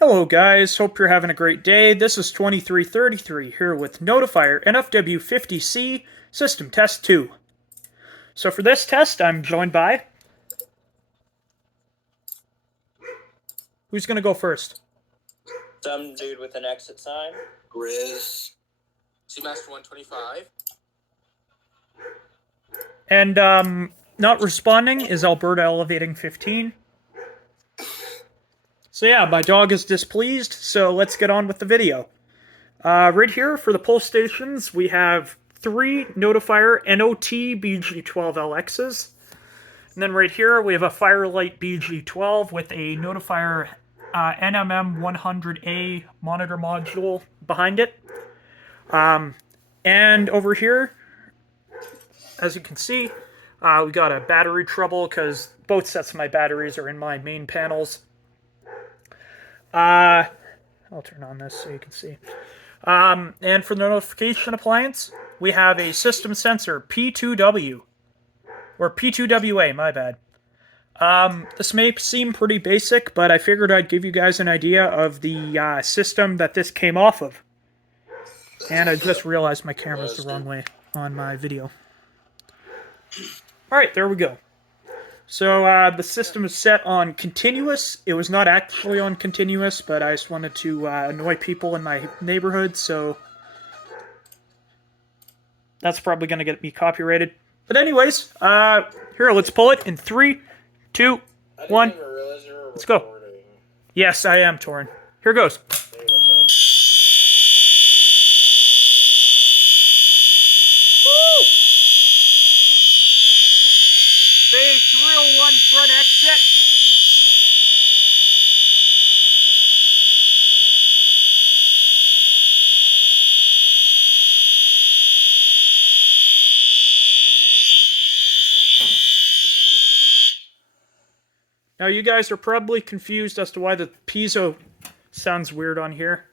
Hello guys, hope you're having a great day. This is 2333 here with Notifier NFW-50C System Test 2. So for this test, I'm joined by... Who's going to go first? Some dude with an exit sign. Grizz. Seamaster 125. And, not responding is Alberta Elevating 15. So yeah, my dog is displeased, so let's get on with the video. Right here for the pull stations, we have 3 Notifier NOT BG12LXs. And then right here, we have a Firelight BG12 with a Notifier NMM100A monitor module behind it. And over here, as you can see, we got a battery trouble because both sets of my batteries are in my main panels. I'll turn on this so you can see. And for the notification appliance, we have a system sensor P2W. Or P2WA, my bad. This may seem pretty basic, but I figured I'd give you guys an idea of the system that this came off of. And I just realized my camera's the wrong way on my video. Alright, there we go. So the system is set on continuous. It was not actually on continuous, but I just wanted to annoy people in my neighborhood, so that's probably going to get me copyrighted. But anyways, here, let's pull it in 3, 2, 1. Let's go. Yes, I am, Torin. Here goes. Hey, what's up? Woo! Phase 301 front exit. Now you guys are probably confused as to why the piezo sounds weird on here.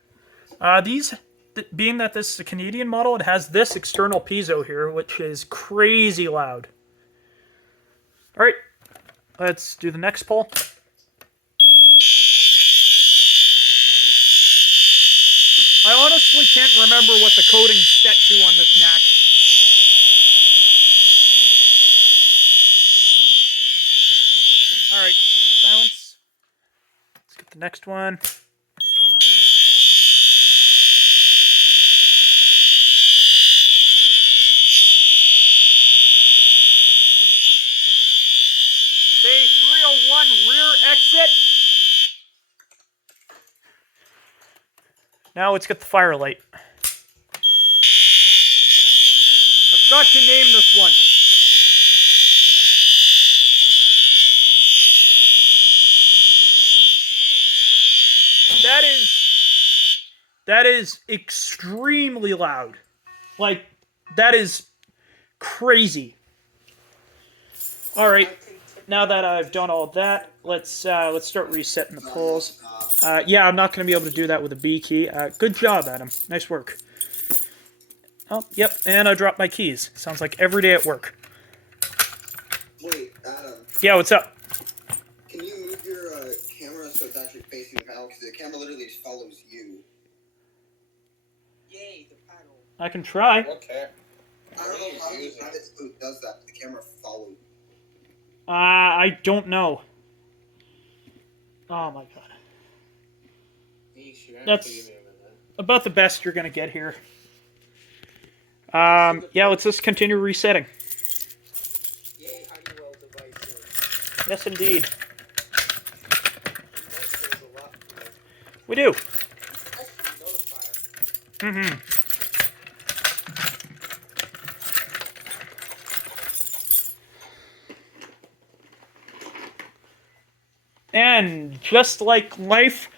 Being that this is a Canadian model, it has this external piezo here, which is crazy loud. Alright, let's do the next pull. I honestly can't remember what the coding's set to on this knack. Alright, silence. Let's get the next one. Bay 301 rear exit. Now let's get the Firelight. I forgot to name this one. That is extremely loud. Like, that is crazy. Alright, now that I've done all that, let's start resetting the pulls. Yeah, I'm not going to be able to do that with a B key. Good job, Adam. Nice work. Oh, yep, and I dropped my keys. Sounds like every day at work. Wait, Adam. Yeah, what's up? Can you move your camera so it's actually facing the panel? Because the camera literally just follows you. Yay, the panel. I can try. Okay. I don't know how it does that. The camera follows you. I don't know. Oh my god. That's about the best you're gonna get here. Yeah, let's just continue resetting. Yay, Honeywell devices. Yes, indeed. We do. Mm-hmm. And just like life,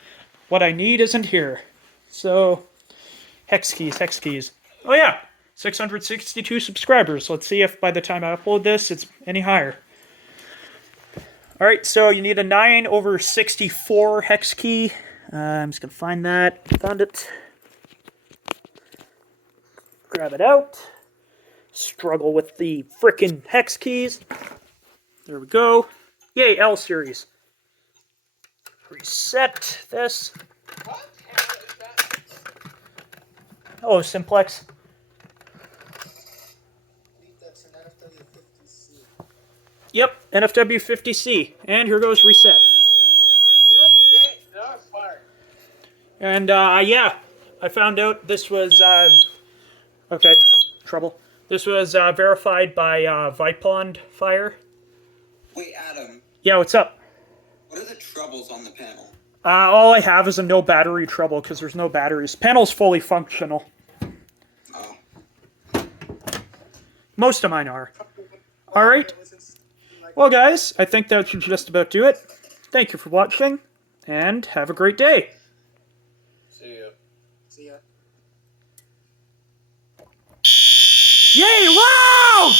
what I need isn't here. So, hex keys, hex keys. Oh yeah, 662 subscribers. Let's see if by the time I upload this, it's any higher. Alright, so you need a 9/64 hex key. I'm just going to find that. Found it. Grab it out. Struggle with the frickin' hex keys. There we go. Yay, L series. Reset this. Oh, simplex. That's an NFW-50C. Yep, NFW-50C. And here goes reset. Okay, that was fire. And yeah, I found out this was okay. Trouble. This was verified by Vipond Fire. Wait, Adam, Yeah, what's up? what are the troubles on the panel? All I have is a no battery trouble because there's no batteries. Panel's fully functional. Oh. Most of mine are. All right. Well, guys, I think that should just about do it. Thank you for watching, and have a great day. See ya. See ya. Yay, loud!